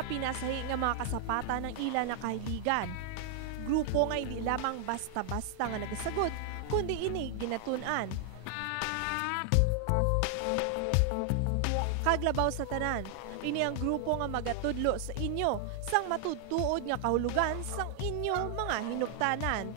nga pinasahi nga mga kasapatan ng ila na kahiligan. Grupo nga hindi lamang basta-basta nga nagasagod, kundi ini ginatunan. Kaglabaw sa tanan, ini ang grupo nga magatudlo sa inyo sang matutuod nga kahulugan sang inyo mga hinuptanan.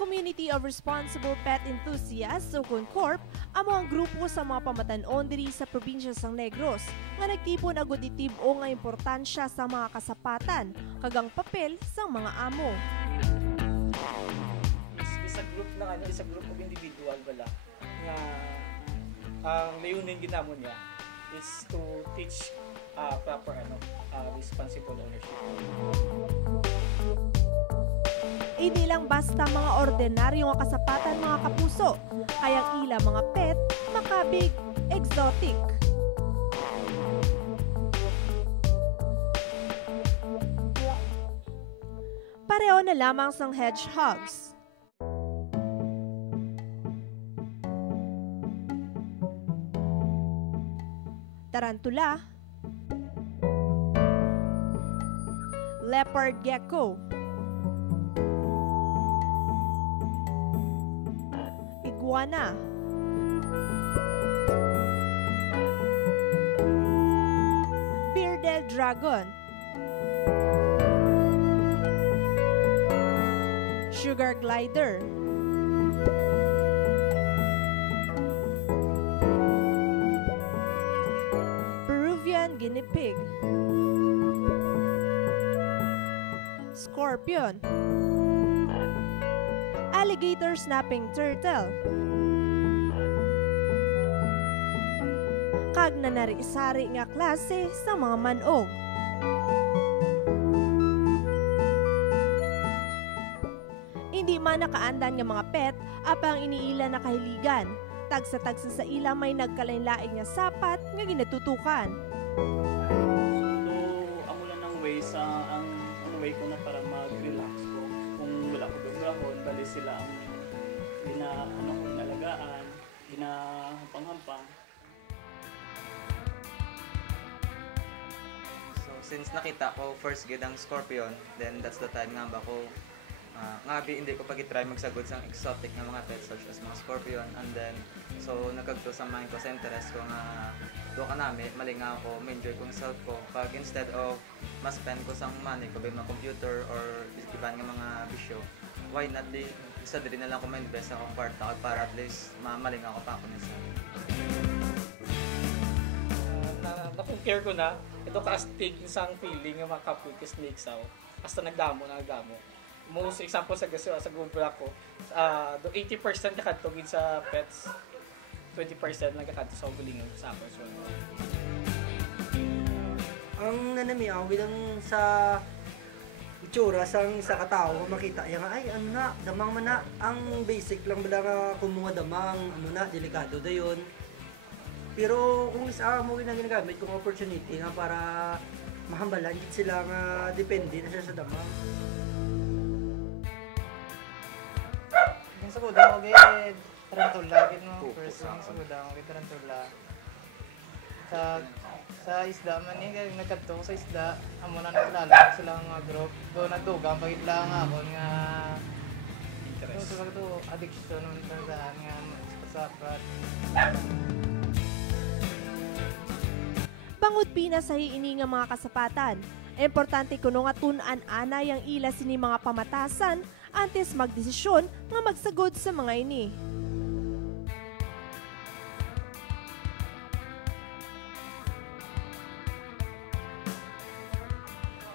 Community of Responsible Pet Enthusiasts o CONCORP amo ang grupo sa mga pamatanon diri sa probinsya sang Negros nga nagtipon agud itibo nga importansya sa mga kasapatan kagang papel sa mga amo. Isa group of individual bala nga ang layunin ginamon niya is to teach proper responsible ownership. Hindi lang basta mga ordinaryo nga kasapatan mga kapuso, kayang ila mga pet, makabig, exotic. Pareho na lamang sang hedgehogs. Tarantula, leopard gecko, iguana, bearded dragon, sugar glider, Peruvian guinea pig, scorpion, alligator snapping turtle, kag nanari-sari nga klase sa mga manog. Hindi man nakaandan nga mga pet apang iniila na kahiligan. Tagsa-tagsa sa ila may nagkalain-laing nga sapat nga ginatutukan. So, amo lang ng way sa ang way ko na para mag-relax ko. Kung wala ko gagawin, bali sila ang kong nalagaan, ginahampang-hampang. So since nakita ko first gid ang scorpion, then that's the time nga ba ko ngabi hindi ko pag-try magsagod sa exotic nga mga pets such as mga scorpion, and then so nagkagto sa mind ko sa interest ko nga do ka nami malinga ako ma-enjoy kong self ko pag instead of ma-spend ko sang money ko ba mga computer or iban nga mga bisyo, why not di isa din na lang ko ma-invest akong kwarta para at least mamalinga ako pa ako nisa. Na-compare ko na ito ka-astig isang feeling nga makapit ka snake saw hasta nagdamo. Most example sa Google ako, 80% nakatugid sa pets, 20% nagkakadto sa ubulingon sa person. Ang nanami bilang sa itsura sang isa ka tao makita yang ay ano na damang man na ang basic lang bala nga kumuha damang delikado dayon. Pero kung isa mo ginagamit kung opportunity nga para mahambalan sila nga depende na siya sa damang. Sa kuda ko gayet tarantula gid no first sa kuda ko gayet tarantula sa isda man ni kay nagkadto sa isda amo na nakilala sila nga group do nagdugang pagit lang ako nga interest so addiction man tandaan nga sapat. Bangod pinasahi ini nga mga kasapatan. Importante kuno nga tun-an anay ang ila sini mga pamatasan antes magdesisyon nga magsagod sa mga ini.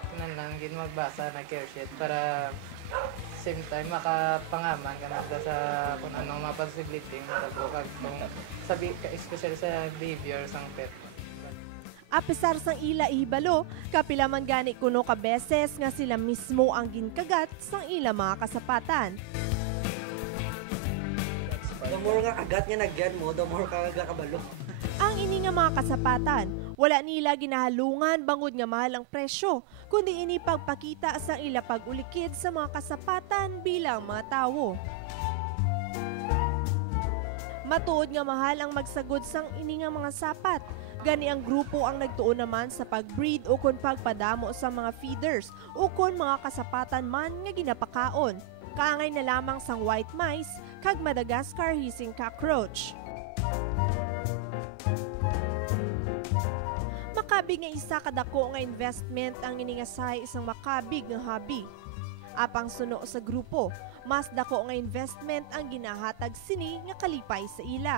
Kunan lang gid magbasa na care sheet para same time makapangaman ka na sa kung anong mga possibility nga kag sabi especially sa behavior sang pet. Apesar sang ila ihibalo, kapila man gani kuno ka beses nga sila mismo ang ginkagat sang ila mga kasapatan. The more nga kagat nga nagyan mo, the more ka kabalo. Ang ini nga mga kasapatan, Wala nila ginahalungan bangod nga mahal ang presyo, kundi ini pagpakita sa ila pag-ulikid sa mga kasapatan bilang mga tawo. Matuod nga mahal ang magsagod sang ini nga mga sapat. Gani ang grupo ang nagtuon naman sa pag-breed o kon pagpadamo sa mga feeders o kon mga kasapatan man nga ginapakaon. Kaangay na lamang sang white mice kag Madagascar hissing cockroach. Makabig nga isa kadako nga investment ang iningasay isang makabig nga hobby. Apang suno sa grupo, mas dako nga investment ang ginahatag sini nga kalipay sa ila.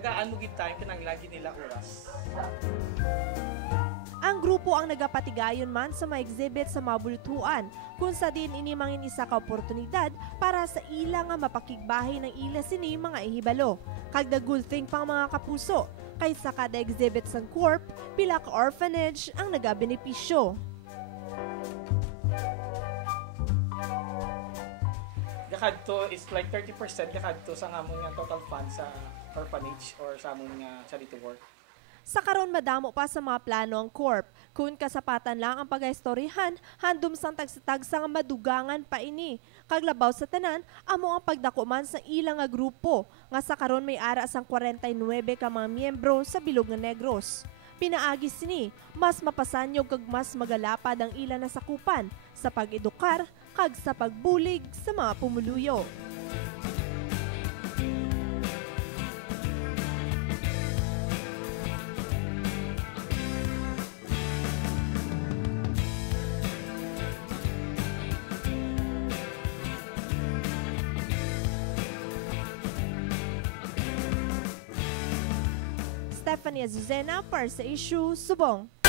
Tagaan mo gid time kanang lagi nila oras. Ang grupo ang nagapatigayon man sa mga exhibit sa mabulutuan, kung sa din ini mangin isa ka oportunidad para sa ila nga mapakigbahay ng ila sini mga ihibalo. Kag the good thing pang mga kapuso, kaysa kada exhibit sang corp, pila ka orphanage ang nagabenepisyo. Gakadto is like 30% gakadto sa among nga total fund sa orphanage or sa among nga charity work. Sa karon madamo pa sa mga plano ang corp. Kung kasapatan lang ang pag-istoryahan, handom sang tagsatag nga madugangan pa ini. Kaglabaw sa tanan, amo ang pagdakuman sa ilang nga grupo, nga sa karon may ara sang 49 ka mga miyembro sa Bilog nga Negros. Pinaagi sini, mas mapasanyog kag mas magalapad ang ila na sakupan sa pag-edukar kag sa pagbulig sa mga pumuluyo. Stephanie Azuzena para sa Issue Subong.